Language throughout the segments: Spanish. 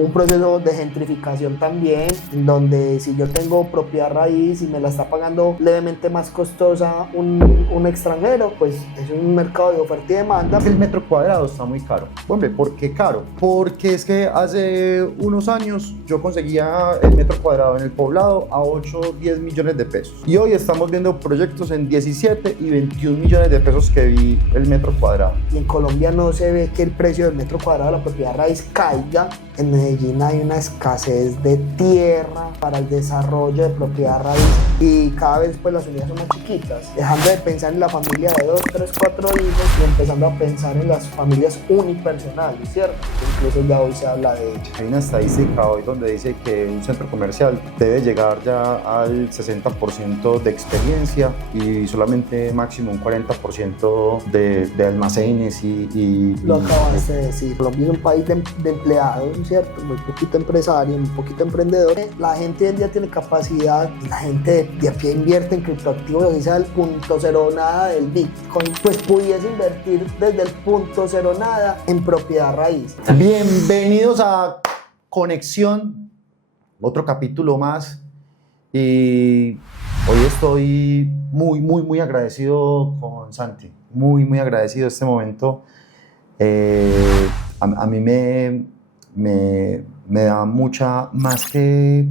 un proceso de gentrificación también, en donde si yo tengo propiedad raíz y me la está pagando levemente más costosa un extranjero, pues es un mercado de oferta y demanda. El metro cuadrado está muy caro. Hombre, ¿por qué caro? Porque es que hace unos años yo conseguía el metro cuadrado en el Poblado a 8 o 10 millones de pesos. Y hoy estamos viendo proyectos en 17 y 21 millones de pesos que vi el metro cuadrado. Y en Colombia no se ve que el precio del metro cuadrado de la propiedad raíz caiga. En Medellín hay una escasez de tierra para el desarrollo de propiedad raíz y cada vez pues las unidades son más chiquitas, dejando de pensar en la familia de 2, 3, 4 hijos y empezando a pensar en las familias unipersonales, ¿cierto? Incluso ya hoy se habla de ello. Hay una estadística hoy donde dice que un centro comercial debe llegar ya al 60% de experiencia y solamente máximo un 40% de almacenes Lo acabaste de decir. Colombia es un país de empleados, ¿cierto? Muy poquito empresario, muy poquito emprendedor. La gente hoy en día tiene capacidad, la gente de a pie invierte en criptoactivos, así sea el punto cero nada del Bitcoin, pues pudiese invertir desde el punto cero nada en propiedad raíz. Bienvenidos a Conexión, otro capítulo más. Y hoy estoy muy agradecido con Santi, muy agradecido este momento. A mí me da mucha más que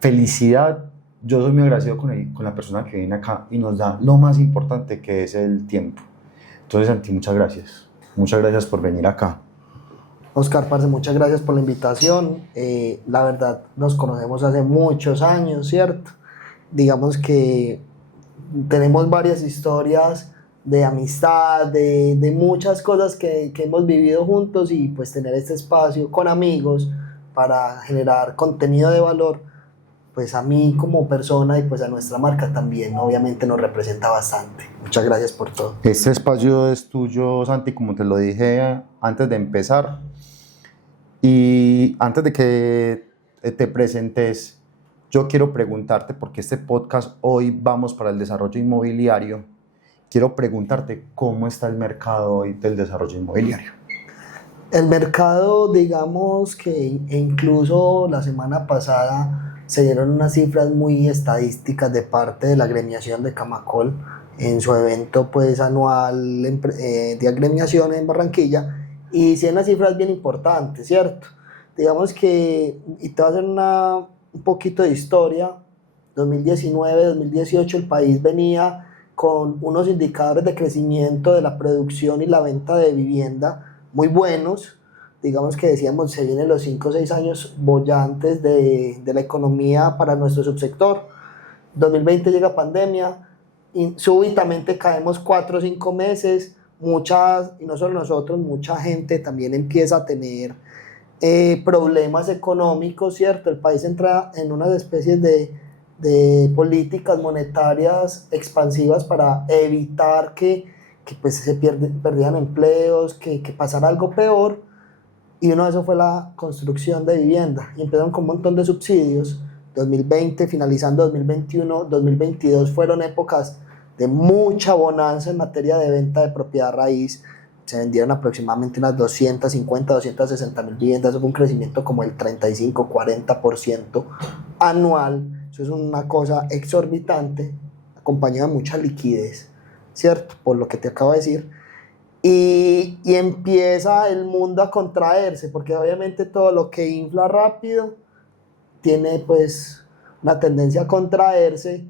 felicidad. Yo soy muy agradecido con la persona que viene acá y nos da lo más importante, que es el tiempo. Entonces, Santi, muchas gracias por venir acá. Oscar, parce, muchas gracias por la invitación. La verdad, nos conocemos hace muchos años, ¿cierto? Digamos que tenemos varias historias de amistad, de muchas cosas que hemos vivido juntos, y pues tener este espacio con amigos para generar contenido de valor, pues a mí como persona y pues a nuestra marca también obviamente nos representa bastante. Muchas gracias por todo. Este espacio es tuyo, Santi, como te lo dije antes de empezar. Y antes de que te presentes, yo quiero preguntarte, porque este podcast hoy vamos para el desarrollo inmobiliario, quiero preguntarte cómo está el mercado hoy del desarrollo inmobiliario. El mercado, digamos que incluso la semana pasada se dieron unas cifras muy estadísticas de parte de la agremiación de Camacol en su evento pues anual de agremiación en Barranquilla, y sí, unas cifras bien importantes, ¿cierto? Digamos que, y te voy a hacer un poquito de historia. 2019, 2018 el país venía con unos indicadores de crecimiento de la producción y la venta de vivienda muy buenos. Digamos que decíamos, se vienen los 5 o 6 años bollantes de la economía para nuestro subsector. 2020 llega pandemia y súbitamente caemos 4 o 5 meses. Y no solo nosotros, mucha gente también empieza a tener problemas económicos, ¿cierto? El país entra en unas especies de políticas monetarias expansivas para evitar que pues se perdieran empleos, que pasara algo peor, y uno de eso fue la construcción de vivienda, y empezaron con un montón de subsidios. 2020, finalizando 2021, 2022 fueron épocas de mucha bonanza en materia de venta de propiedad raíz. Se vendieron aproximadamente unas 250, 260 mil viviendas. Eso fue un crecimiento como el 35-40% anual. Eso es una cosa exorbitante, acompañada de mucha liquidez, ¿cierto? Por lo que te acabo de decir. Y empieza el mundo a contraerse, porque obviamente todo lo que infla rápido tiene pues una tendencia a contraerse.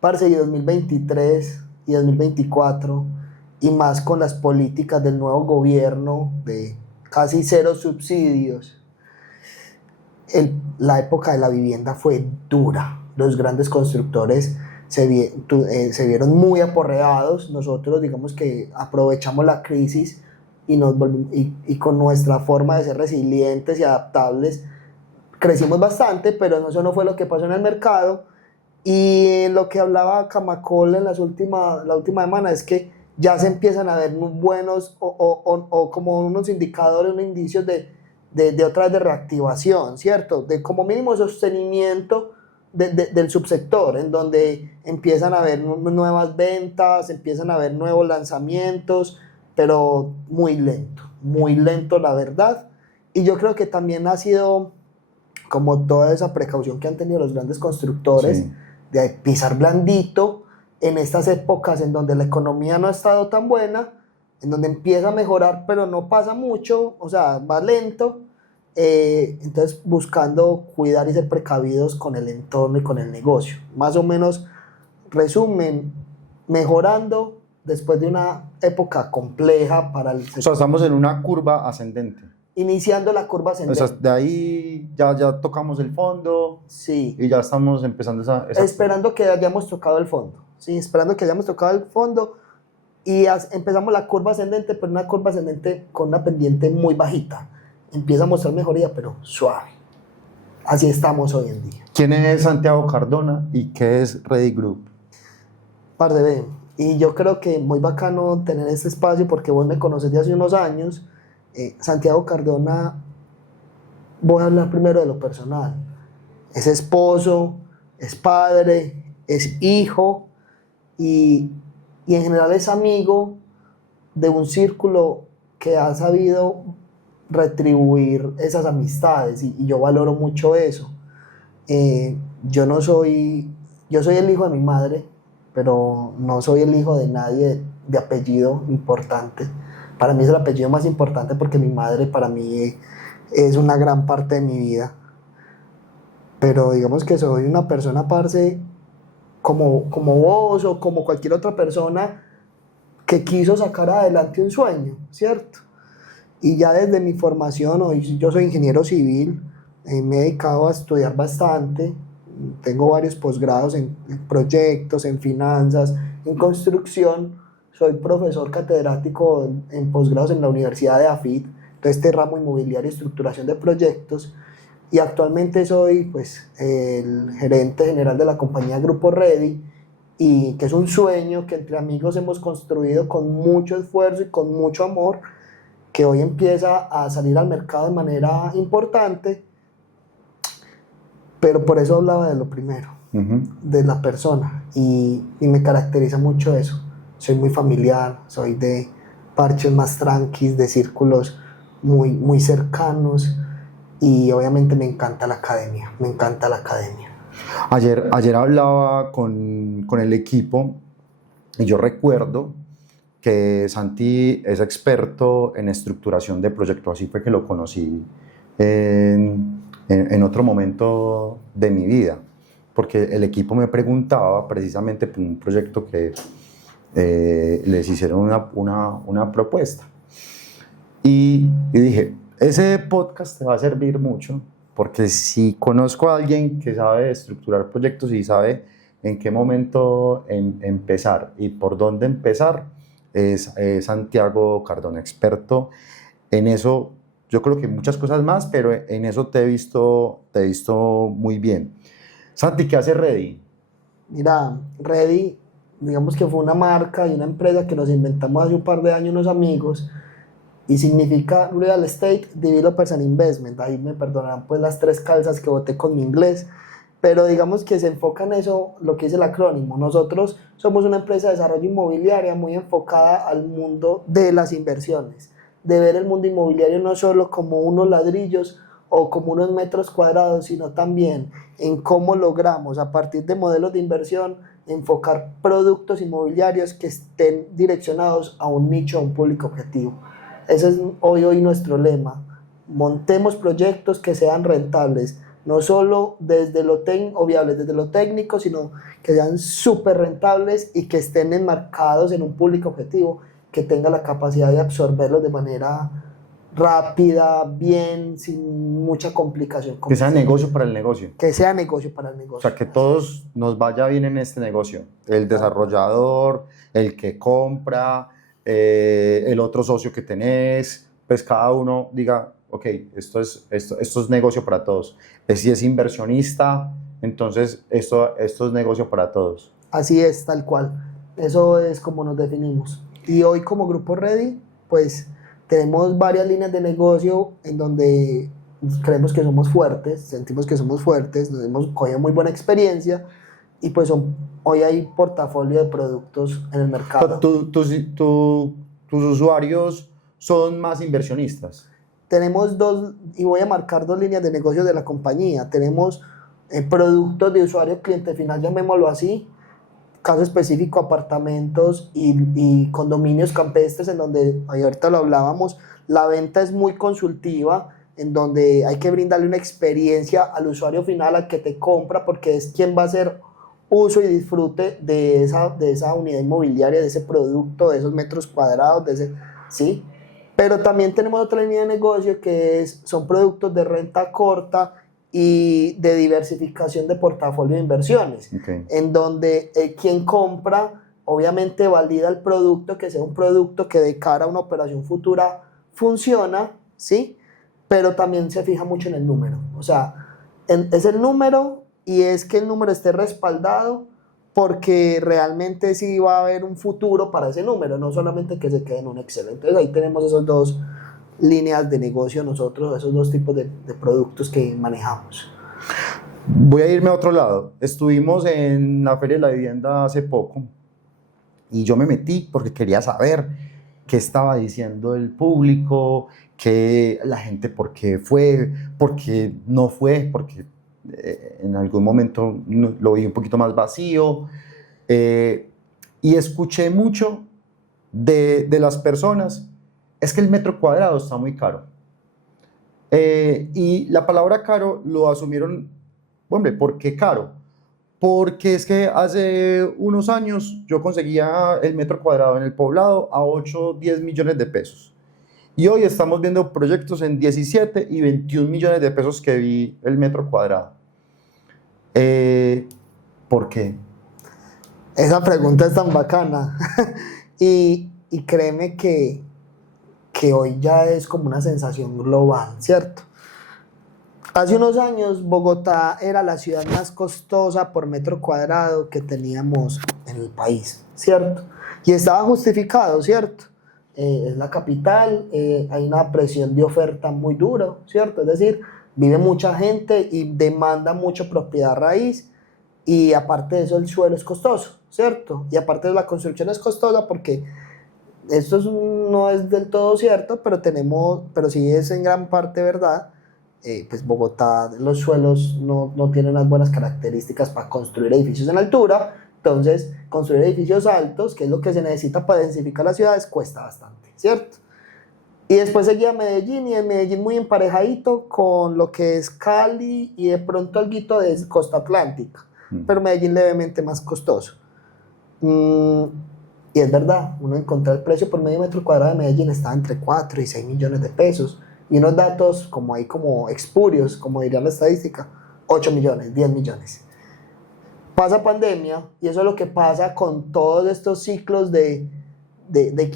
Parce, y 2023 y 2024, y más con las políticas del nuevo gobierno de casi cero subsidios, la época de la vivienda fue dura. Los grandes constructores se vieron muy aporreados. Nosotros, digamos que aprovechamos la crisis y con nuestra forma de ser resilientes y adaptables crecimos bastante, pero eso no fue lo que pasó en el mercado. Y lo que hablaba Camacol en la última semana es que ya se empiezan a ver muy buenos o como unos indicadores, unos indicios de otra vez de reactivación, ¿cierto? De como mínimo sostenimiento del subsector, en donde empiezan a haber nuevas ventas, empiezan a haber nuevos lanzamientos, pero muy lento la verdad. Y yo creo que también ha sido como toda esa precaución que han tenido los grandes constructores Sí. de pisar blandito en estas épocas en donde la economía no ha estado tan buena, en donde empieza a mejorar, pero no pasa mucho, o sea, va lento. Entonces, buscando cuidar y ser precavidos con el entorno y con el negocio. Más o menos, resumen, mejorando después de una época compleja para el O sea, sector, estamos en una curva ascendente. iniciando la curva O sea, ascendente. de ahí ya tocamos el fondo Sí, y ya estamos empezando esa esperando que hayamos tocado el fondo. Sí, esperando que hayamos tocado el fondo y empezamos la curva ascendente, pero una curva ascendente con una pendiente muy bajita. Empieza a mostrar mejoría, pero suave. Así estamos hoy en día. ¿Quién es Santiago Cardona y qué es Ready Group? Par de B. Y yo creo que muy bacano tener este espacio porque vos me conoces de hace unos años. Santiago Cardona, voy a hablar primero de lo personal. Es esposo, es padre, es hijo y, y en general es amigo de un círculo que ha sabido retribuir esas amistades y yo valoro mucho eso. Yo no soy, yo soy el hijo de mi madre, pero no soy el hijo de nadie de apellido importante. Para mí es el apellido más importante porque mi madre para mí es una gran parte de mi vida. Pero digamos que soy una persona, parce, como vos o como cualquier otra persona que quiso sacar adelante un sueño, ¿cierto? Y ya desde mi formación, hoy yo soy ingeniero civil, me he dedicado a estudiar bastante, tengo varios posgrados en proyectos, en finanzas, en construcción, soy profesor catedrático en posgrados en la Universidad de AFIT, entonces este ramo inmobiliario y estructuración de proyectos, y actualmente soy pues el gerente general de la compañía Grupo Ready, y que es un sueño que entre amigos hemos construido con mucho esfuerzo y con mucho amor, que hoy empieza a salir al mercado de manera importante, pero por eso hablaba de lo primero, de la persona, y me caracteriza mucho eso. Soy muy familiar, soy de parches más tranquis, de círculos muy cercanos, y obviamente me encanta la academia, me encanta la academia. Ayer hablaba con el equipo y yo recuerdo que Santi es experto en estructuración de proyectos, así fue que lo conocí en otro momento de mi vida, porque el equipo me preguntaba precisamente por un proyecto que les hicieron una propuesta. Y dije, ese podcast te va a servir mucho, porque si conozco a alguien que sabe estructurar proyectos y sabe en qué momento empezar y por dónde empezar, es Santiago Cardona, experto en eso. Yo creo que muchas cosas más, pero en eso te he visto muy bien. Santi, ¿qué hace Ready? Mira, Ready, digamos que fue una marca y una empresa que nos inventamos hace un par de años unos amigos, y significa Real Estate Developers and Investment. Ahí me perdonarán pues las tres calzas que boté con mi inglés, pero digamos que se enfoca en eso, lo que es el acrónimo. Nosotros somos una empresa de desarrollo inmobiliaria muy enfocada al mundo de las inversiones, de ver el mundo inmobiliario no solo como unos ladrillos o como unos metros cuadrados, sino también en cómo logramos a partir de modelos de inversión enfocar productos inmobiliarios que estén direccionados a un nicho, a un público objetivo. Ese es hoy nuestro lema. Montemos proyectos que sean rentables, no solo desde lo viables desde lo técnico, sino que sean súper rentables y que estén enmarcados en un público objetivo que tenga la capacidad de absorberlos de manera rápida, bien, sin mucha complicación. Que sea negocio para el negocio. Que sea negocio para el negocio. O sea, que todos nos vaya bien en este negocio. El desarrollador, el que compra, el otro socio que tenés, pues cada uno diga, ok, esto es negocio para todos. Si es inversionista, entonces esto es negocio para todos. Así es, tal cual. Eso es como nos definimos. Y hoy como Grupo Ready, pues tenemos varias líneas de negocio en donde creemos que somos fuertes, sentimos que somos fuertes, nos hemos cogido muy buena experiencia y pues hoy hay portafolio de productos en el mercado. Tus usuarios son más inversionistas. tenemos dos, y voy a marcar dos líneas de negocio de la compañía. Tenemos productos de usuario cliente final, llamémoslo así, caso específico, apartamentos y condominios campestres, en donde ahorita lo hablábamos, la venta es muy consultiva, en donde hay que brindarle una experiencia al usuario final, al que te compra, porque es quien va a hacer uso y disfrute de esa unidad inmobiliaria, de ese producto, de esos metros cuadrados, ¿sí? Pero también tenemos otra línea de negocio son productos de renta corta y de diversificación de portafolio de inversiones, Okay. en donde quien compra obviamente valida el producto, que sea un producto que de cara a una operación futura funciona, ¿sí? Pero también se fija mucho en el número, o sea, es el número, y es que el número esté respaldado porque realmente sí va a haber un futuro para ese número, no solamente que se quede en un Excel. Entonces ahí tenemos esas dos líneas de negocio nosotros, esos dos tipos de productos que manejamos. Voy a irme a otro lado. Estuvimos en la Feria de la Vivienda hace poco y yo me metí porque quería saber qué estaba diciendo el público, que la gente por qué fue, por qué no fue, porque en algún momento lo vi un poquito más vacío, y escuché mucho de las personas, es que el metro cuadrado está muy caro. Y la palabra caro lo asumieron, hombre, ¿por qué caro? Porque es que hace unos años yo conseguía el metro cuadrado en el Poblado a 8 o 10 millones de pesos. Y hoy estamos viendo proyectos en 17 y 21 millones de pesos que vi el metro cuadrado. ¿Por qué? Esa pregunta es tan bacana y créeme que hoy ya es como una sensación global, ¿cierto? Hace unos años Bogotá era la ciudad más costosa por metro cuadrado que teníamos en el país, ¿cierto? Y estaba justificado, ¿cierto? Es la capital, hay una presión de oferta muy dura, ¿cierto? Es decir, vive mucha gente y demanda mucha propiedad raíz, y aparte de eso el suelo es costoso, ¿cierto? Y aparte de la construcción es costosa porque no es del todo cierto, pero sí es en gran parte verdad. Pues Bogotá, los suelos no tienen unas buenas características para construir edificios en altura. Entonces construir edificios altos, que es lo que se necesita para densificar las ciudades, cuesta bastante, ¿cierto? Y después seguía Medellín, y en Medellín muy emparejadito con lo que es Cali y de pronto alguito de costa atlántica, pero Medellín levemente más costoso. Y es verdad, uno encontró el precio por medio metro cuadrado de Medellín estaba entre 4 y 6 millones de pesos, y unos datos como ahí como espurios, como diría la estadística, 8 millones, 10 millones. Pasa pandemia, y eso es lo que pasa con todos estos ciclos de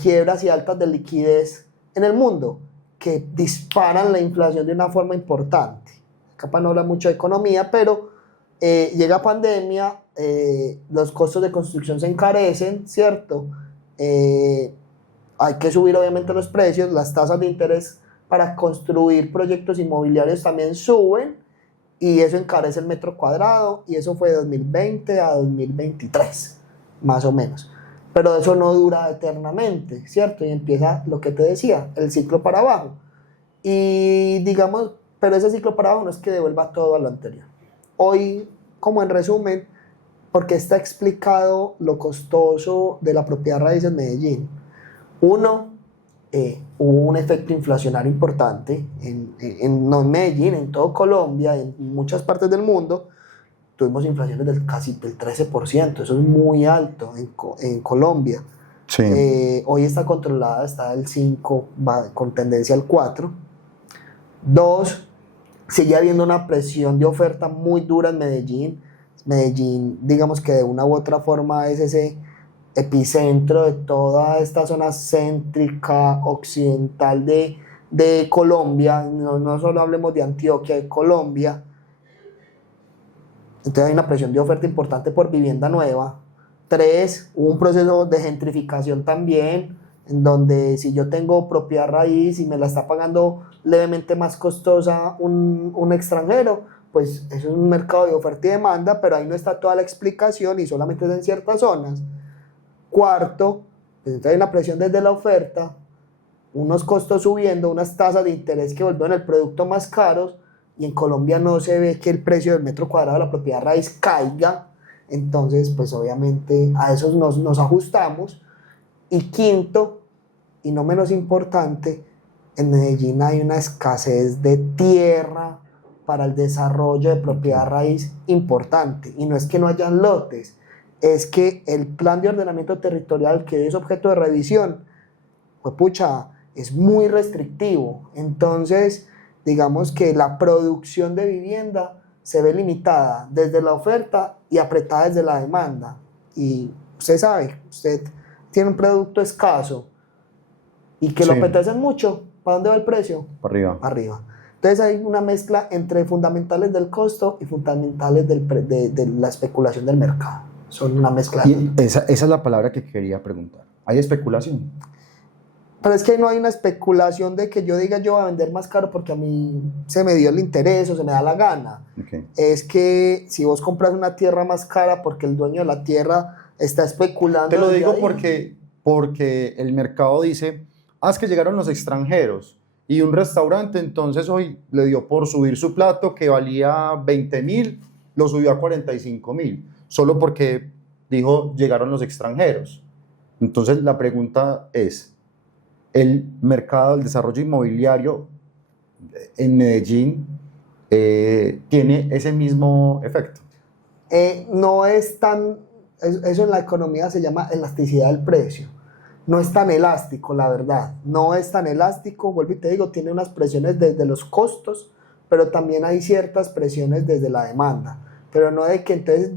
quiebras y altas de liquidez en el mundo, que disparan la inflación de una forma importante. Capaz no habla mucho de economía, pero llega pandemia, los costos de construcción se encarecen, ¿cierto? Hay que subir obviamente los precios, las tasas de interés para construir proyectos inmobiliarios también suben, y eso encarece el metro cuadrado, y eso fue de 2020 a 2023, más o menos. Pero eso no dura eternamente, ¿cierto? Y empieza lo que te decía, el ciclo para abajo. Y digamos, pero ese ciclo para abajo no es que devuelva todo a lo anterior. Hoy, como en resumen, porque está explicado lo costoso de la propiedad raíz en Medellín. Uno, hubo un efecto inflacionario importante, no en Medellín, en todo Colombia, en muchas partes del mundo. Tuvimos inflaciones casi del 13%, eso es muy alto en Colombia. Sí. Hoy está controlada, está del 5, va con tendencia al 4. Dos, sigue habiendo una presión de oferta muy dura en Medellín. Medellín, digamos que de una u otra forma es ese epicentro de toda esta zona céntrica occidental de Colombia, no solo hablemos de Antioquia, de Colombia. Entonces hay una presión de oferta importante por vivienda nueva. Tres, hubo un proceso de gentrificación también, en donde si yo tengo propiedad raíz y me la está pagando levemente más costosa un extranjero, pues eso es un mercado de oferta y demanda, pero ahí no está toda la explicación y solamente es en ciertas zonas. Cuarto, pues entonces hay una presión desde la oferta. unos costos subiendo, unas tasas de interés que vuelven el producto más caros, y en Colombia no se ve que el precio del metro cuadrado de la propiedad raíz caiga. Entonces, pues obviamente a eso nos ajustamos. Y quinto, y no menos importante, en Medellín hay una escasez de tierra para el desarrollo de propiedad raíz importante. Y no es que no hayan lotes, es que el plan de ordenamiento territorial que es objeto de revisión, pues pucha, es muy restrictivo. Entonces, digamos que la producción de vivienda se ve limitada desde la oferta y apretada desde la demanda. Y usted sabe, usted tiene un producto escaso y que lo Sí. apetecen mucho, ¿para dónde va el precio? Para arriba. Arriba. Entonces hay una mezcla entre fundamentales del costo y fundamentales de la especulación del mercado. Son una mezcla. Y esa es la palabra que quería preguntar. ¿Hay especulación? Pero es que no hay una especulación de que yo diga yo voy a vender más caro porque a mí se me dio el interés o se me da la gana. Okay. Es que si vos compras una tierra más cara porque el dueño de la tierra está especulando. Te lo desde digo ahí. porque el mercado dice, es que llegaron los extranjeros y un restaurante entonces hoy le dio por subir su plato que valía 20.000, lo subió a 45.000, solo porque dijo llegaron los extranjeros. Entonces la pregunta es, ¿el mercado del desarrollo inmobiliario en Medellín tiene ese mismo efecto? No es tan, eso en la economía se llama elasticidad del precio. No es tan elástico, la verdad. No es tan elástico, vuelvo y te digo, tiene unas presiones desde los costos, pero también hay ciertas presiones desde la demanda. Pero no de que entonces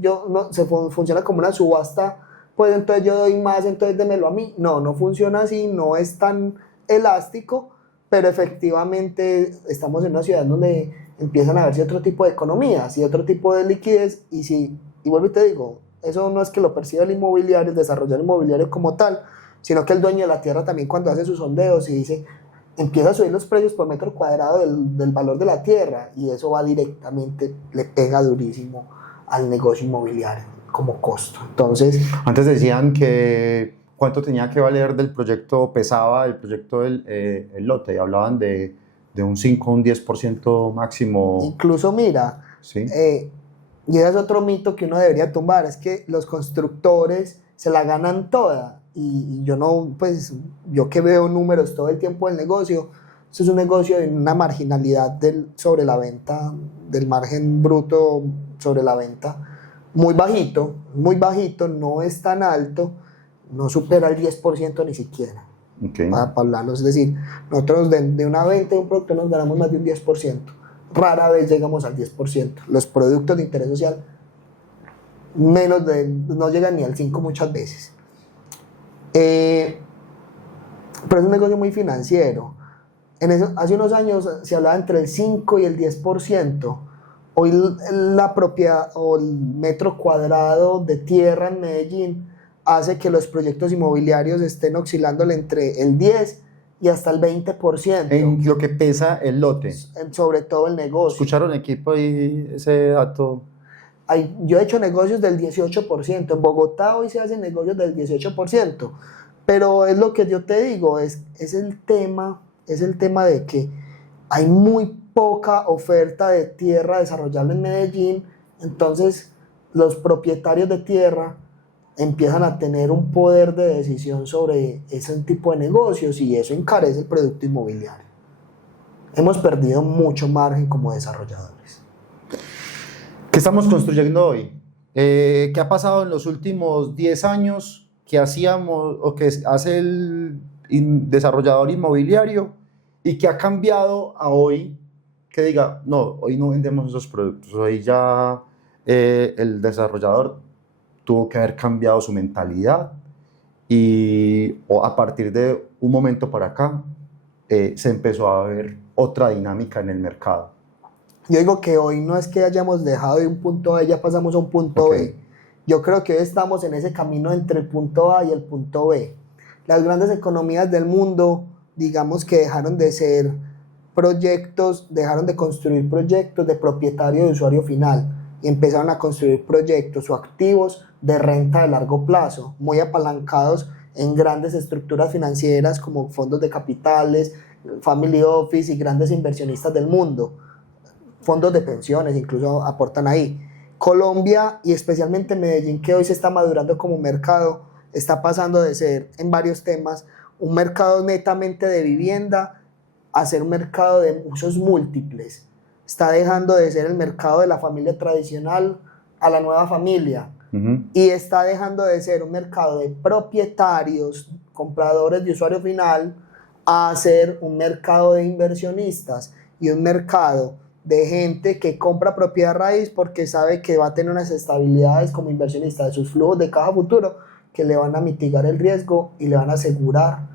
funciona como una subasta, pues entonces yo doy más, entonces démelo a mí. No, no funciona así, no es tan elástico, pero efectivamente estamos en una ciudad donde empiezan a verse otro tipo de economías y otro tipo de liquidez, y vuelvo y te digo, eso no es que lo perciba el inmobiliario, el desarrollador inmobiliario como tal, sino que el dueño de la tierra también cuando hace sus sondeos y dice, empieza a subir los precios por metro cuadrado del valor de la tierra, y eso va directamente, le pega durísimo al negocio inmobiliario como costo. Entonces, Antes decían que cuánto tenía que valer del proyecto, pesaba el proyecto del el lote, y hablaban de un 5 o un 10% máximo. incluso mira, ¿Sí? y ese es otro mito que uno debería tumbar, es que los constructores se la ganan toda, y yo no, pues yo que veo números todo el tiempo del negocio, eso es un negocio de una marginalidad sobre la venta, del margen bruto sobre la venta, muy bajito, no es tan alto, no supera el 10% ni siquiera, Okay. para hablarlo. Es decir, nosotros de una venta de un producto nos ganamos más de un 10%, rara vez llegamos al 10%, los productos de interés social no llegan ni al 5% muchas veces. Pero es un negocio muy financiero. Hace unos años se hablaba entre el 5 y el 10%. Hoy la propiedad o el metro cuadrado de tierra en Medellín hace que los proyectos inmobiliarios estén oscilándole entre el 10 y hasta el 20%. En lo que pesa el lote. Sobre todo el negocio. ¿Escucharon equipo ahí ese dato? Yo he hecho negocios del 18%. En Bogotá hoy se hacen negocios del 18%. Pero es lo que yo te digo, es el tema de que hay muy poca oferta de tierra desarrollable en Medellín. Entonces los propietarios de tierra empiezan a tener un poder de decisión sobre ese tipo de negocios, y eso encarece el producto inmobiliario. Hemos perdido mucho margen como desarrolladores. ¿Qué estamos construyendo hoy? ¿Qué ha pasado en los últimos 10 años? ¿Qué hacíamos o qué hace el desarrollador inmobiliario? ¿Y qué ha cambiado a hoy? Que diga, no, hoy no vendemos esos productos. Hoy ya el desarrollador tuvo que haber cambiado su mentalidad, o a partir de un momento para acá se empezó a ver otra dinámica en el mercado. Yo digo que hoy no es que hayamos dejado de un punto A y ya pasamos a un punto B. Yo creo que hoy estamos en ese camino entre el punto A y el punto B. Las grandes economías del mundo, digamos que dejaron de ser proyectos, dejaron de construir proyectos de propietario de usuario final y empezaron a construir proyectos o activos de renta de largo plazo, muy apalancados en grandes estructuras financieras como fondos de capitales, family office y grandes inversionistas del mundo. Fondos de pensiones incluso aportan ahí. Colombia y especialmente Medellín, que hoy se está madurando como mercado, está pasando de ser en varios temas un mercado netamente de vivienda a ser un mercado de usos múltiples. Está dejando de ser el mercado de la familia tradicional a la nueva familia. Y está dejando de ser un mercado de propietarios, compradores de usuario final, a ser un mercado de inversionistas y un mercado de gente que compra propiedad raíz porque sabe que va a tener unas estabilidades como inversionista de sus flujos de caja futuro que le van a mitigar el riesgo y le van a asegurar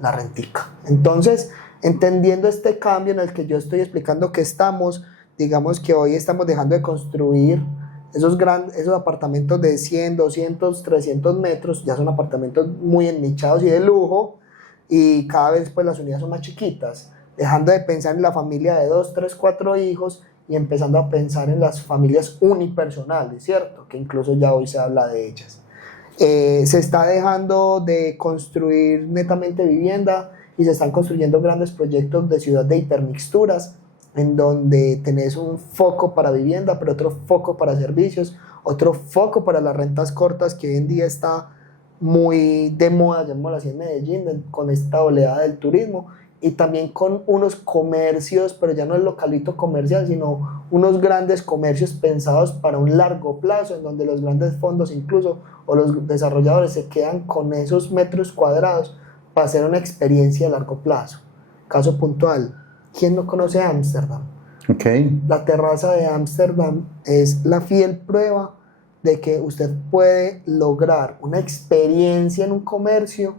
la rentica. Entonces, entendiendo este cambio en el que yo estoy explicando que estamos, digamos que hoy estamos dejando de construir esos apartamentos de 100, 200, 300 metros, ya son apartamentos muy ennichados y de lujo, y cada vez pues las unidades son más chiquitas, dejando de pensar en la familia de 2, 3, 4 hijos y empezando a pensar en las familias unipersonales, ¿cierto? Que incluso ya hoy se habla de ellas. Se está dejando de construir netamente vivienda y se están construyendo grandes proyectos de ciudad de hipermixturas, en donde tenés un foco para vivienda, pero otro foco para servicios, otro foco para las rentas cortas, que hoy en día está muy de moda, llamémoslo así, en Medellín, con esta oleada del turismo, y también con unos comercios, pero ya no el localito comercial, sino unos grandes comercios pensados para un largo plazo, en donde los grandes fondos incluso, o los desarrolladores se quedan con esos metros cuadrados para hacer una experiencia a largo plazo. Caso puntual, ¿quién no conoce Ámsterdam? Okay. La terraza de Ámsterdam es la fiel prueba de que usted puede lograr una experiencia en un comercio,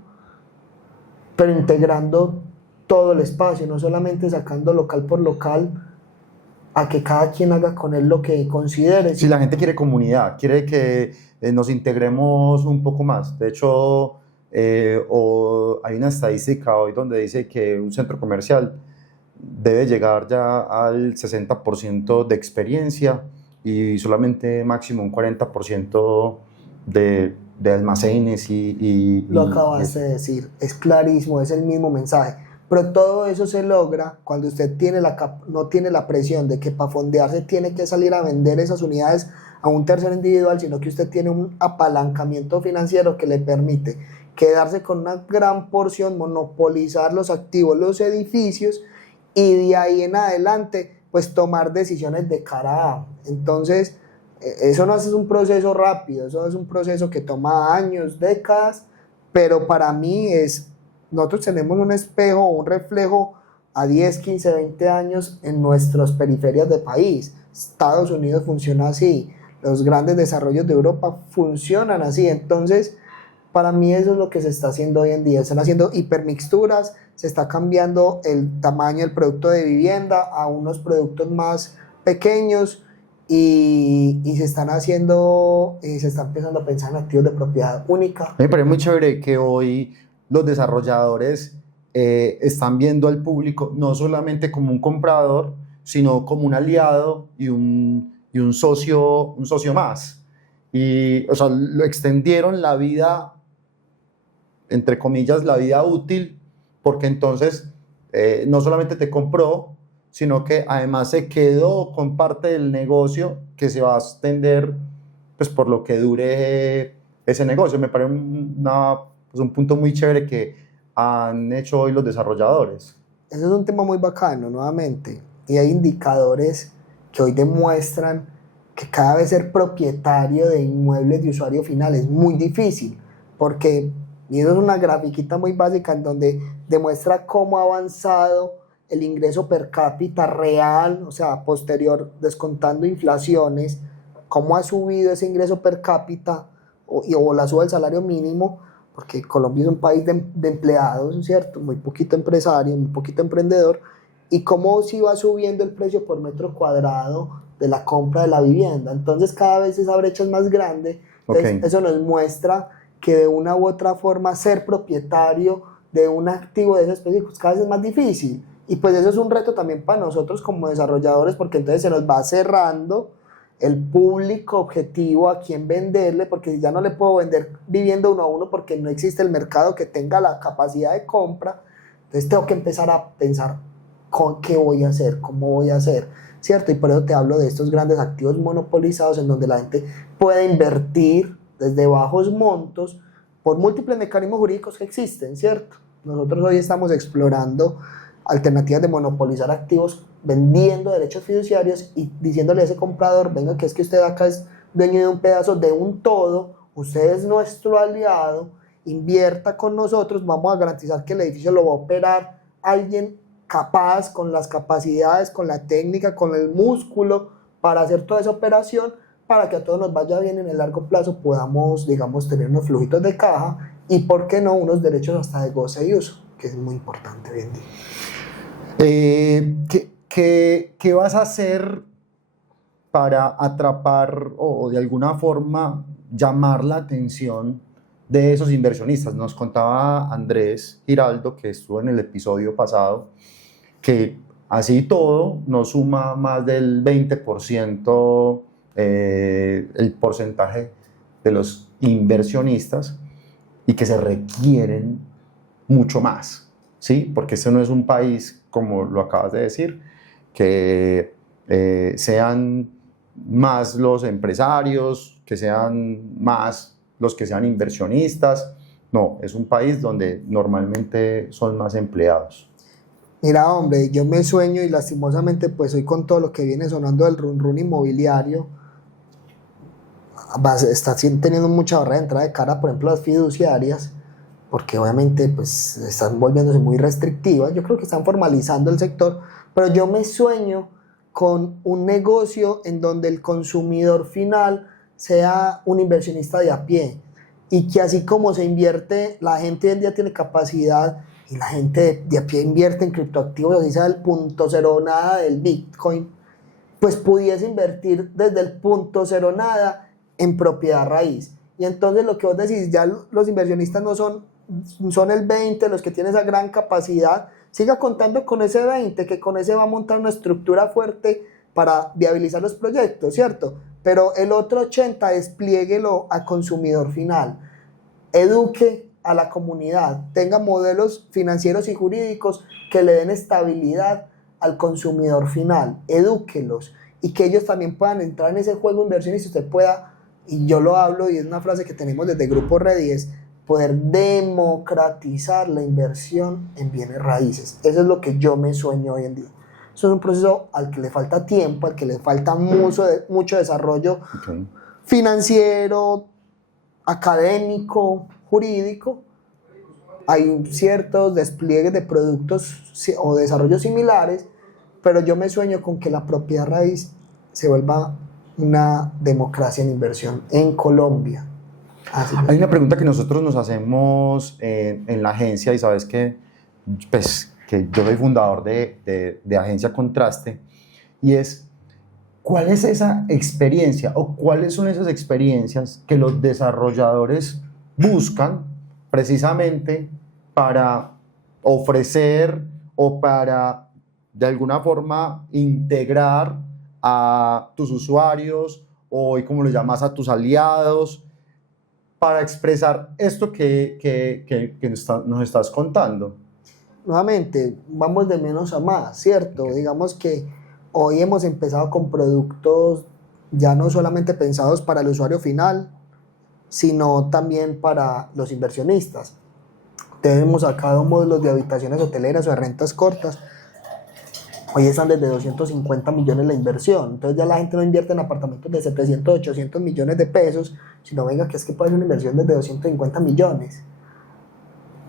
pero integrando todo el espacio, no solamente sacando local por local a que cada quien haga con él lo que considere. Si la gente quiere comunidad, quiere que nos integremos un poco más. De hecho, hay una estadística hoy donde dice que un centro comercial debe llegar ya al 60% de experiencia y solamente máximo un 40% de almacenes Lo acabas de decir, es clarísimo, es el mismo mensaje. Pero todo eso se logra cuando usted no tiene la presión de que para fondearse tiene que salir a vender esas unidades a un tercero individual, sino que usted tiene un apalancamiento financiero que le permite quedarse con una gran porción, monopolizar los activos, los edificios, y de ahí en adelante pues tomar decisiones de cara a. Entonces eso no es un proceso rápido, eso es un proceso que toma años, décadas, pero para mí nosotros tenemos un espejo, un reflejo a 10, 15, 20 años en nuestras periferias de país. Estados Unidos funciona así, los grandes desarrollos de Europa funcionan así. Entonces para mí eso es lo que se está haciendo hoy en día. Están haciendo hipermixturas, se está cambiando el tamaño del producto de vivienda a unos productos más pequeños y se está empezando a pensar en activos de propiedad única. Me parece muy chévere que hoy los desarrolladores están viendo al público no solamente como un comprador, sino como un aliado y un socio más. Y, o sea, lo extendieron la vida, entre comillas, la vida útil, porque entonces no solamente te compró, sino que además se quedó con parte del negocio que se va a extender pues, por lo que dure ese negocio. Me parece un punto muy chévere que han hecho hoy los desarrolladores. Ese es un tema muy bacano, nuevamente, y hay indicadores que hoy demuestran que cada vez ser propietario de inmuebles de usuario final es muy difícil, porque, y eso es una grafiquita muy básica en donde demuestra cómo ha avanzado el ingreso per cápita real, o sea, posterior, descontando inflaciones, cómo ha subido ese ingreso per cápita o la suba del salario mínimo, porque Colombia es un país de empleados, ¿cierto? Muy poquito empresario, muy poquito emprendedor, y cómo sí va subiendo el precio por metro cuadrado de la compra de la vivienda. Entonces cada vez esa brecha es más grande. Entonces, Okay. eso nos muestra que de una u otra forma ser propietario de un activo de esos específicos cada vez es más difícil. Y pues eso es un reto también para nosotros como desarrolladores, porque entonces se nos va cerrando el público objetivo a quien venderle, porque ya no le puedo vender viviendo uno a uno porque no existe el mercado que tenga la capacidad de compra. Entonces tengo que empezar a pensar con qué voy a hacer, cómo voy a hacer, ¿cierto? Y por eso te hablo de estos grandes activos monopolizados en donde la gente puede invertir desde bajos montos por múltiples mecanismos jurídicos que existen, ¿cierto? Nosotros hoy estamos explorando alternativas de monopolizar activos vendiendo derechos fiduciarios y diciéndole a ese comprador, venga, que es que usted acá es dueño de un pedazo de un todo, usted es nuestro aliado, invierta con nosotros, vamos a garantizar que el edificio lo va a operar alguien capaz, con las capacidades, con la técnica, con el músculo para hacer toda esa operación, para que a todos nos vaya bien en el largo plazo, podamos, digamos, tener unos flujitos de caja y, ¿por qué no?, unos derechos hasta de goce y uso, que es muy importante hoy en día. ¿Qué vas a hacer para atrapar o de alguna forma llamar la atención de esos inversionistas? Nos contaba Andrés Giraldo, que estuvo en el episodio pasado, que así todo nos suma más del 20% el porcentaje de los inversionistas y que se requieren mucho más, ¿sí? Porque este no es un país, como lo acabas de decir, que sean más los empresarios, que sean más los que sean inversionistas. No, es un país donde normalmente son más empleados. Mira, hombre, yo me sueño y lastimosamente pues hoy con todo lo que viene sonando del run run inmobiliario, está teniendo mucha barrera de entrada de cara, por ejemplo, las fiduciarias, porque obviamente pues están volviéndose muy restrictivas. Yo creo que están formalizando el sector, pero yo me sueño con un negocio en donde el consumidor final sea un inversionista de a pie y que así como se invierte, la gente hoy en día tiene capacidad y la gente de a pie invierte en criptoactivos, así sea el punto cero nada del Bitcoin, pues pudiese invertir desde el punto cero nada en propiedad raíz. Y entonces lo que vos decís, ya los inversionistas no son el 20, los que tienen esa gran capacidad, siga contando con ese 20, que con ese va a montar una estructura fuerte para viabilizar los proyectos, ¿cierto? Pero el otro 80 desplieguelo al consumidor final, eduque a la comunidad, tenga modelos financieros y jurídicos que le den estabilidad al consumidor final, edúquelos y que ellos también puedan entrar en ese juego de inversión y si usted pueda, y yo lo hablo y es una frase que tenemos desde Grupo Ready, es poder democratizar la inversión en bienes raíces. Eso es lo que yo me sueño hoy en día. Eso es un proceso al que le falta tiempo, al que le falta mucho desarrollo financiero, académico, jurídico. Hay ciertos despliegues de productos o desarrollos similares, pero yo me sueño con que la propiedad raíz se vuelva una democracia en inversión en Colombia. Hay una pregunta que nosotros nos hacemos en la agencia y sabes que, pues, que yo soy fundador de Agencia Contraste y es, ¿cuál es esa experiencia o cuáles son esas experiencias que los desarrolladores buscan precisamente para ofrecer o para de alguna forma integrar a tus usuarios o, como lo llamas, a tus aliados para expresar esto que nos estás contando? Nuevamente, vamos de menos a más, ¿cierto? Digamos que hoy hemos empezado con productos ya no solamente pensados para el usuario final, sino también para los inversionistas. Hemos sacado módulos de habitaciones hoteleras o de rentas cortas. Hoy están desde 250 millones la inversión. Entonces ya la gente no invierte en apartamentos de 700, 800 millones de pesos, sino venga, que es que puede ser una inversión desde 250 millones.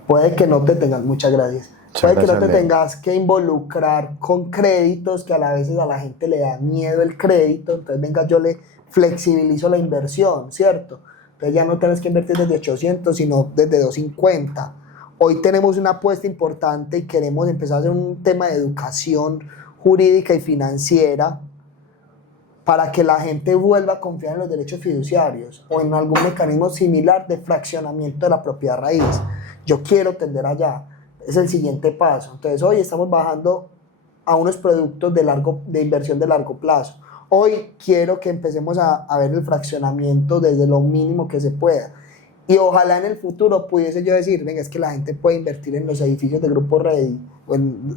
Puede que no te tengas, muchas gracias. Puede que no te tengas que involucrar con créditos, que a la veces a la gente le da miedo el crédito. Entonces venga, yo le flexibilizo la inversión, ¿cierto? Entonces ya no tienes que invertir desde 800, sino desde 250. Hoy tenemos una apuesta importante y queremos empezar a hacer un tema de educación jurídica y financiera para que la gente vuelva a confiar en los derechos fiduciarios o en algún mecanismo similar de fraccionamiento de la propiedad raíz. Yo quiero tender allá, es el siguiente paso. Entonces hoy estamos bajando a unos productos de inversión de largo plazo. Hoy quiero que empecemos a ver el fraccionamiento desde lo mínimo que se pueda. Y ojalá en el futuro pudiese yo decir, venga, es que la gente puede invertir en los edificios de Grupo Ready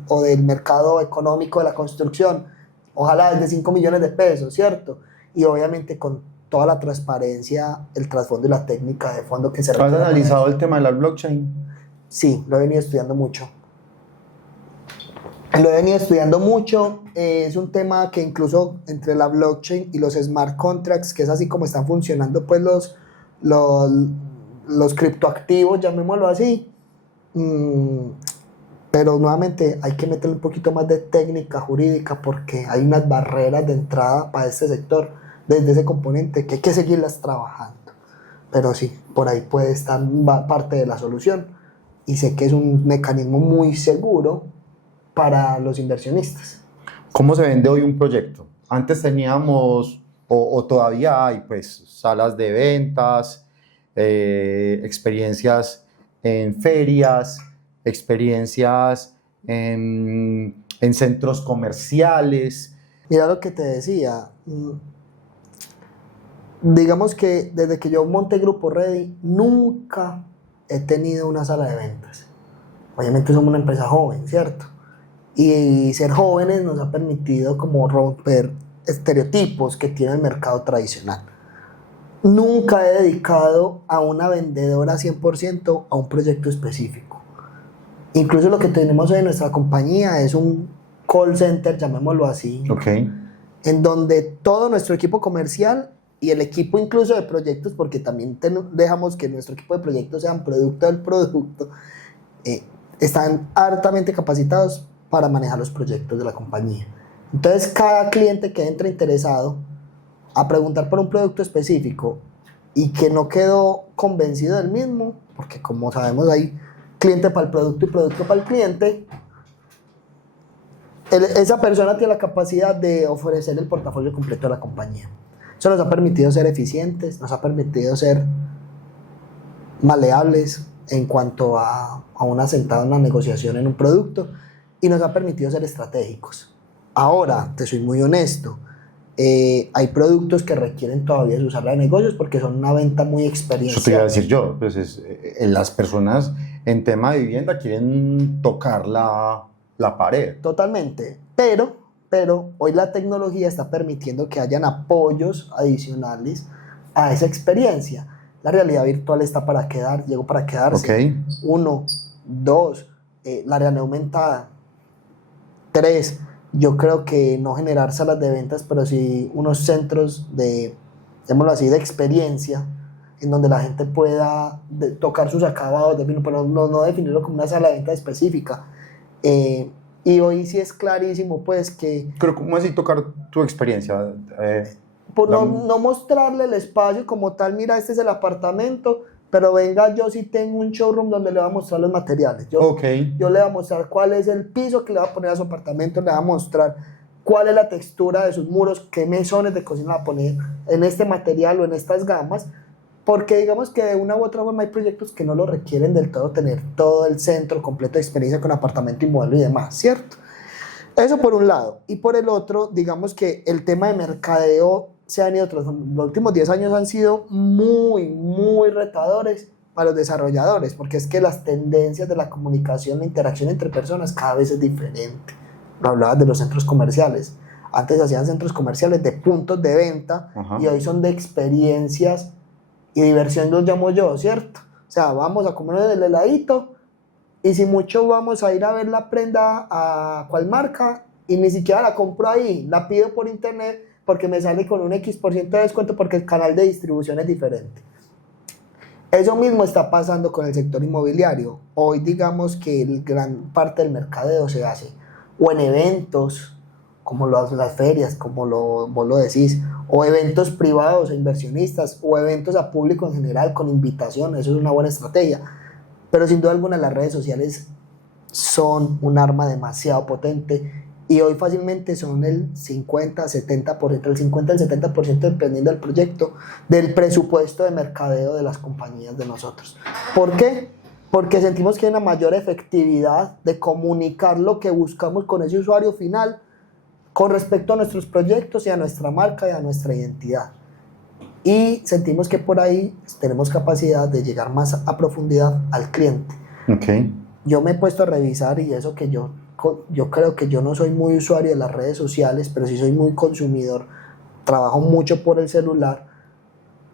o del mercado económico de la construcción, ojalá desde 5 millones de pesos, ¿cierto? Y obviamente con toda la transparencia, el trasfondo y la técnica de fondo que se requiere. ¿Has analizado el tema de la blockchain? Sí, lo he venido estudiando mucho. Es un tema que incluso entre la blockchain y los smart contracts, que es así como están funcionando pues los criptoactivos, llamémoslo así, pero nuevamente hay que meterle un poquito más de técnica jurídica porque hay unas barreras de entrada para este sector desde ese componente que hay que seguirlas trabajando, pero sí, por ahí puede estar parte de la solución y sé que es un mecanismo muy seguro para los inversionistas. ¿Cómo se vende hoy un proyecto? Antes teníamos, o todavía hay, pues, salas de ventas, experiencias en ferias, experiencias en centros comerciales. Mira lo que te decía, digamos que desde que yo monté Grupo Ready, nunca he tenido una sala de ventas. Obviamente somos una empresa joven, ¿cierto? Y ser jóvenes nos ha permitido como romper estereotipos que tiene el mercado tradicional. Nunca he dedicado a una vendedora 100% a un proyecto específico. Incluso lo que tenemos hoy en nuestra compañía es un call center, llamémoslo así, Okay. en donde todo nuestro equipo comercial y el equipo incluso de proyectos, porque también dejamos que nuestro equipo de proyectos sean producto del producto, están altamente capacitados para manejar los proyectos de la compañía. Entonces cada cliente que entra interesado a preguntar por un producto específico y que no quedó convencido del mismo, porque como sabemos hay cliente para el producto y producto para el cliente, esa persona tiene la capacidad de ofrecer el portafolio completo de la compañía. Eso nos ha permitido ser eficientes, nos ha permitido ser maleables en cuanto a una sentada, una negociación en un producto, y nos ha permitido ser estratégicos. Ahora, te soy muy honesto, hay productos que requieren todavía de usarla de negocios porque son una venta muy experiencial. Eso te iba a decir yo, pues las personas en tema de vivienda quieren tocar la pared. Totalmente, pero hoy la tecnología está permitiendo que hayan apoyos adicionales a esa experiencia. La realidad virtual está para quedar, llegó para quedarse. Okay. 1, 2, la realidad aumentada. 3, yo creo que no generar salas de ventas, pero sí unos centros de, llamémoslo así, de experiencia, en donde la gente pueda tocar sus acabados, pero no definirlo como una sala de venta específica. Y hoy sí es clarísimo, pues, que... Pero ¿cómo así tocar tu experiencia? Por no mostrarle el espacio como tal, mira, este es el apartamento, pero venga, yo sí tengo un showroom donde le voy a mostrar los materiales. Yo le voy a mostrar cuál es el piso que le va a poner a su apartamento, le voy a mostrar cuál es la textura de sus muros, qué mesones de cocina va a poner en este material o en estas gamas, porque digamos que de una u otra forma hay proyectos que no lo requieren del todo tener todo el centro completo de experiencia con apartamento y modelo y demás, ¿cierto? Eso por un lado. Y por el otro, digamos que el tema de mercadeo se han ido transformando. Los últimos 10 años han sido muy, muy retadores para los desarrolladores, porque es que las tendencias de la comunicación, la interacción entre personas cada vez es diferente. Lo hablabas de los centros comerciales. Antes se hacían centros comerciales de puntos de venta. Ajá. Y hoy son de experiencias y diversión, los llamo yo, ¿cierto? O sea, vamos a comer el heladito y si mucho vamos a ir a ver la prenda a cuál marca y ni siquiera la compro ahí, la pido por internet porque me sale con un X% de descuento porque el canal de distribución es diferente. Eso mismo está pasando con el sector inmobiliario. Hoy digamos que gran parte del mercadeo se hace o en eventos como las ferias, como vos lo decís, o eventos privados e inversionistas, o eventos a público en general con invitación. Eso es una buena estrategia, pero sin duda alguna las redes sociales son un arma demasiado potente y hoy fácilmente son el 50-70%, el 50 al 70% dependiendo del proyecto, del presupuesto de mercadeo de las compañías de nosotros. ¿Por qué? Porque sentimos que hay una mayor efectividad de comunicar lo que buscamos con ese usuario final con respecto a nuestros proyectos y a nuestra marca y a nuestra identidad. Y sentimos que por ahí tenemos capacidad de llegar más a profundidad al cliente. Ok. Yo me he puesto a revisar y eso que yo creo que yo no soy muy usuario de las redes sociales, pero sí soy muy consumidor, trabajo mucho por el celular.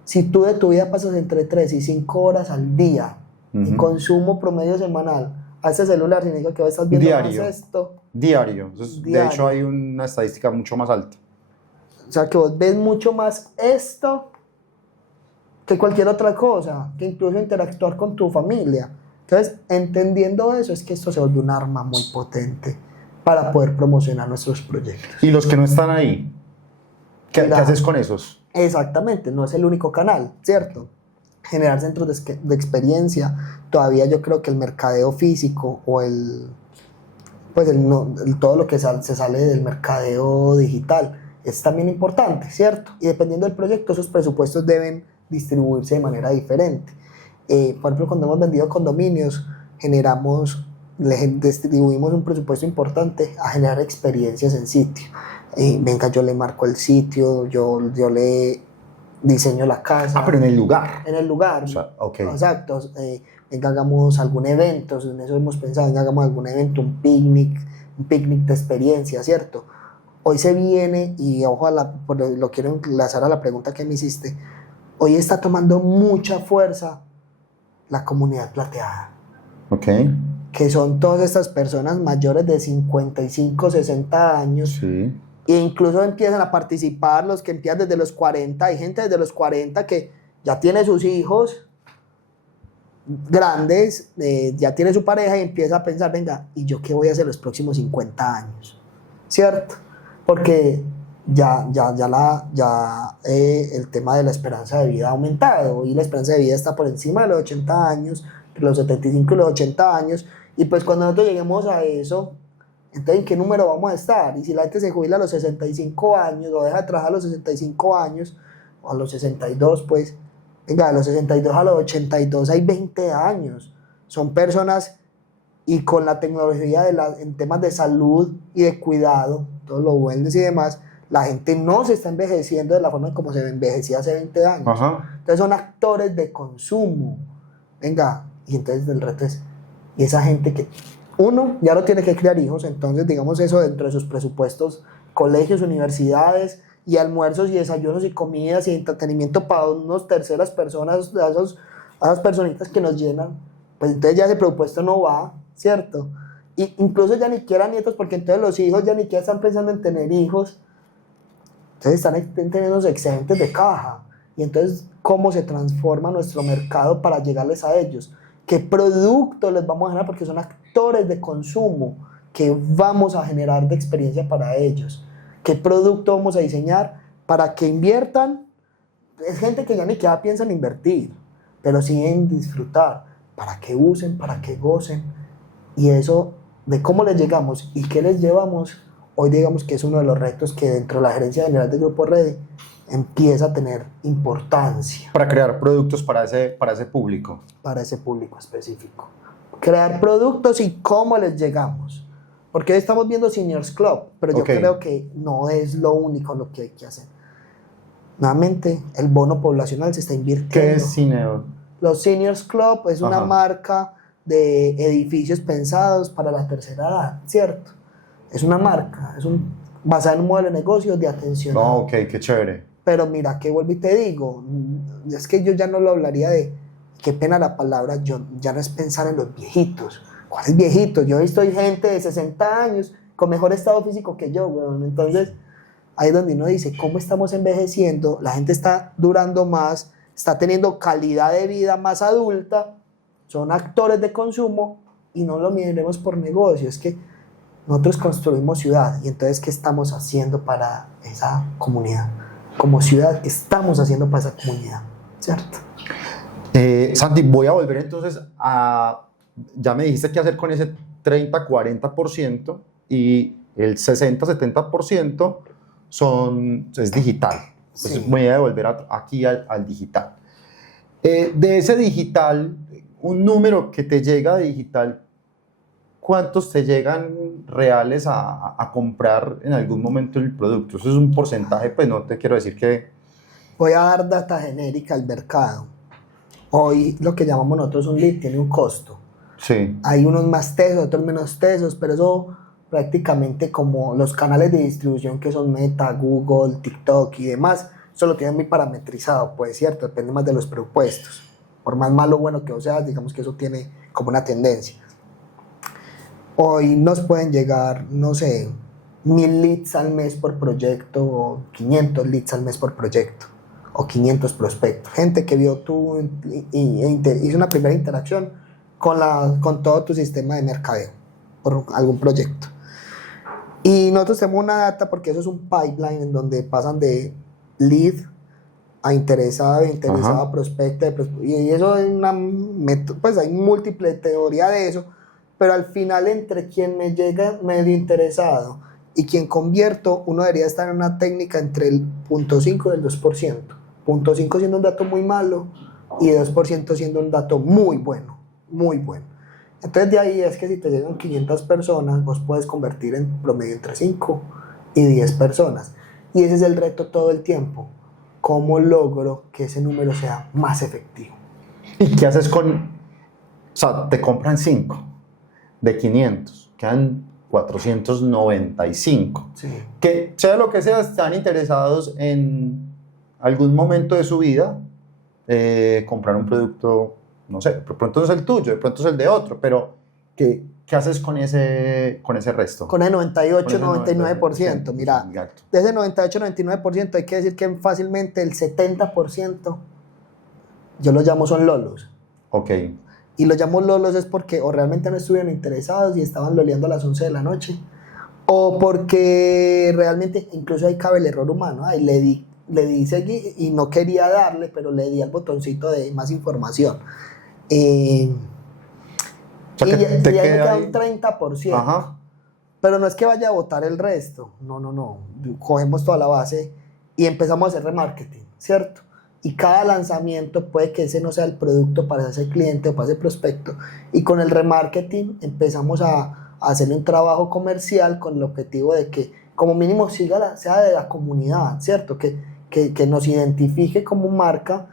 Si tú de tu vida pasas entre 3 y 5 horas al día en consumo promedio semanal a ese celular, significa que hoy estás viendo Diario. más esto. Diario. Entonces, Diario. de hecho, hay una estadística mucho más alta. O sea, que vos ves mucho más esto que cualquier otra cosa, que incluso interactuar con tu familia. Entonces, entendiendo eso, es que esto se vuelve un arma muy potente para poder promocionar nuestros proyectos. Y los que no están ahí, ¿qué Mira, haces con esos? Exactamente, no es el único canal, ¿cierto? Generar centros de experiencia. Todavía yo creo que el mercadeo físico o todo lo que se sale del mercadeo digital es también importante, ¿cierto? Y dependiendo del proyecto, esos presupuestos deben distribuirse de manera diferente. Por ejemplo, cuando hemos vendido condominios, distribuimos un presupuesto importante a generar experiencias en sitio. Venga, yo le marco el sitio, yo le diseño la casa. Ah, pero en el lugar. En el lugar. O sea, ok. Exacto. Venga, hagamos algún evento, en eso hemos pensado, venga, hagamos algún evento, un picnic de experiencia, ¿cierto? Hoy se viene, y ojo, lo quiero enlazar a la pregunta que me hiciste, hoy está tomando mucha fuerza la comunidad plateada. Ok. Que son todas estas personas mayores de 55, 60 años. Sí. E incluso empiezan a participar los que empiezan desde los 40. Hay gente desde los 40 que ya tiene sus hijos grandes, ya tiene su pareja y empieza a pensar, venga, ¿y yo qué voy a hacer los próximos 50 años? ¿Cierto? Porque el tema de la esperanza de vida ha aumentado y la esperanza de vida está por encima de los 80 años, los 75 y los 80 años, y pues cuando nosotros lleguemos a eso, entonces ¿en qué número vamos a estar? Y si la gente se jubila a los 65 años o deja de trabajar a los 65 años o a los 62, pues venga, de los 62 a los 82 hay 20 años. Son personas, y con la tecnología en temas de salud y de cuidado, todo lo wellness y demás, la gente no se está envejeciendo de la forma como se envejecía hace 20 años. Ajá. Entonces son actores de consumo. Venga, y entonces el reto es, y esa gente que uno ya no tiene que criar hijos, entonces digamos eso dentro de sus presupuestos, colegios, universidades y almuerzos y desayunos y comidas y entretenimiento para unos terceras personas, a esas personitas que nos llenan, pues entonces ya ese presupuesto no va, ¿cierto? Y incluso ya ni quieran nietos, porque entonces los hijos ya ni siquiera están pensando en tener hijos, entonces están teniendo unos excedentes de caja. Y entonces, ¿cómo se transforma nuestro mercado para llegarles a ellos? ¿Qué producto les vamos a generar? Porque son actores de consumo que vamos a generar de experiencia para ellos. ¿Qué producto vamos a diseñar para que inviertan? Es gente que ya ni siquiera piensa en invertir, pero sí en disfrutar, para que usen, para que gocen. Y eso, de cómo les llegamos y qué les llevamos, hoy digamos que es uno de los retos que dentro de la gerencia general del Grupo Redi empieza a tener importancia. Para crear productos para ese público. Para ese público específico. Crear productos y cómo les llegamos. Porque hoy estamos viendo Seniors Club, pero yo creo que no es lo único lo que hay que hacer. Nuevamente, el bono poblacional se está invirtiendo. ¿Qué es Senior? Los Seniors Club es una marca de edificios pensados para la tercera edad, ¿cierto? Es una marca, basada en un modelo de negocios de atención. No, ok, qué chévere. Pero mira, que vuelvo y te digo, es que yo ya no lo hablaría de, qué pena la palabra, ya no es pensar en los viejitos. ¿Cuáles viejitos? Yo he visto gente de 60 años con mejor estado físico que yo, weón. Entonces, ahí es donde uno dice, ¿cómo estamos envejeciendo? La gente está durando más, está teniendo calidad de vida más adulta, son actores de consumo y no lo miremos por negocio. Es que nosotros construimos ciudad y entonces, ¿qué estamos haciendo para esa comunidad? Como ciudad, ¿qué estamos haciendo para esa comunidad? ¿Cierto? Santi, voy a volver entonces a... Ya me dijiste qué hacer con ese 30-40% y el 60-70% es digital. Entonces voy a devolver aquí al digital. De ese digital, un número que te llega de digital, ¿cuántos te llegan reales a comprar en algún momento el producto. Eso es un porcentaje, pues no te quiero decir que... Voy a dar data genérica al mercado. Hoy lo que llamamos nosotros un lead tiene un costo. Sí. Hay unos más tesos, otros menos tesos, pero eso prácticamente como los canales de distribución que son Meta, Google, TikTok y demás, eso lo tienen muy parametrizado, pues cierto, depende más de los presupuestos. Por más malo o bueno que sea, digamos que eso tiene como una tendencia. Hoy nos pueden llegar, no sé, 1000 leads al mes por proyecto o 500 leads al mes por proyecto o 500 prospectos. Gente que vio tú hizo una primera interacción con todo tu sistema de mercadeo por algún proyecto. Y nosotros tenemos una data porque eso es un pipeline en donde pasan de lead a interesado a prospecto, y eso es pues hay múltiple teoría de eso, pero al final entre quien me llega medio interesado y quien convierto, uno debería estar en una técnica entre el 0.5 y el 2%. 0.5 siendo un dato muy malo y 2% siendo un dato muy bueno, muy bueno. Entonces de ahí es que si te llegan 500 personas, vos puedes convertir en promedio entre 5 y 10 personas. Y ese es el reto todo el tiempo. ¿Cómo logro que ese número sea más efectivo? ¿Y qué haces con...? O sea, te compran 5 de 500, quedan 495. Sí. Que sea lo que sea, están interesados en algún momento de su vida comprar un producto, no sé, de pronto no es el tuyo, de pronto es el de otro, pero ¿qué haces con ese resto? Con el 98, Con ese 99%. Mira, exacto. de ese 98, 99% hay que decir que fácilmente el 70%, yo lo llamo son lolos. Ok. Y los llamo lolos es porque o realmente no estuvieron interesados y estaban loleando a las 11 de la noche, o porque realmente incluso ahí cabe el error humano. Ahí le di seguir y no quería darle, pero le di al botoncito de más información. O sea, y que ahí me te queda ahí. un 30%. Ajá. Pero no es que vaya a votar el resto. No. Cogemos toda la base y empezamos a hacer remarketing, ¿cierto? Y cada lanzamiento puede que ese no sea el producto para ese cliente o para ese prospecto. Y con el remarketing empezamos a hacerle un trabajo comercial con el objetivo de que como mínimo sea de la comunidad, ¿cierto? Que nos identifique como marca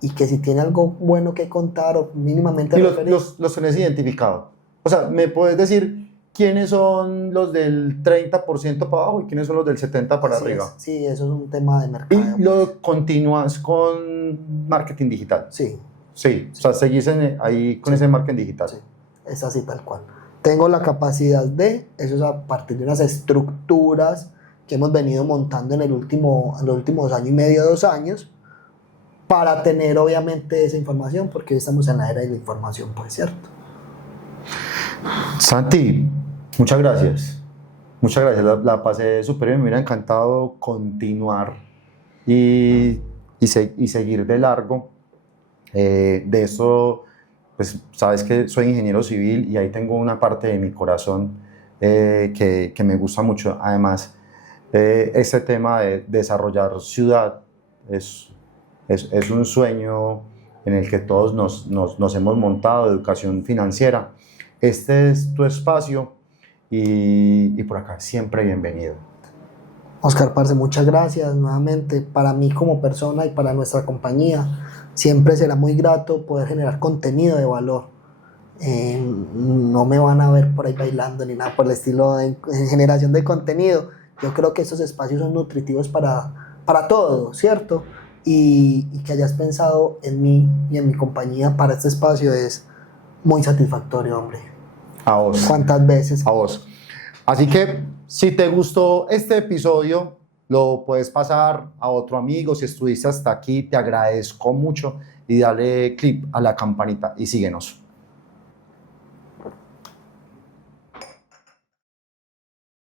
y que si tiene algo bueno que contar o mínimamente Y referir. los tenés identificados. O sea, ¿me puedes decir quiénes son los del 30% para abajo y quiénes son los del 70% para Así arriba? es. Sí, eso es un tema de mercado. Y lo continúas con marketing digital. Sí, Sí, o sea, seguís ahí con ese marketing digital. sí, es así tal cual. Tengo la capacidad eso es a partir de unas estructuras que hemos venido montando en los últimos año y medio, 2 años, para tener obviamente esa información, porque hoy estamos en la era de la información, pues cierto. Santi, muchas gracias. Muchas gracias, la pasé súper bien, me hubiera encantado continuar y seguir de largo. De eso, pues sabes que soy ingeniero civil y ahí tengo una parte de mi corazón que me gusta mucho. Además, este tema de desarrollar ciudad es un sueño en el que todos nos hemos montado, educación financiera. Este es tu espacio y por acá siempre bienvenido. Oscar, parce, muchas gracias nuevamente. Para mí como persona y para nuestra compañía, siempre será muy grato poder generar contenido de valor. No me van a ver por ahí bailando ni nada por el estilo en generación de contenido. Yo creo que estos espacios son nutritivos para todos, ¿cierto? Y que hayas pensado en mí y en mi compañía para este espacio es muy satisfactorio, hombre. A vos. ¿Cuántas veces? A vos. Así que si te gustó este episodio, lo puedes pasar a otro amigo. Si estuviste hasta aquí, te agradezco mucho y dale click a la campanita y síguenos.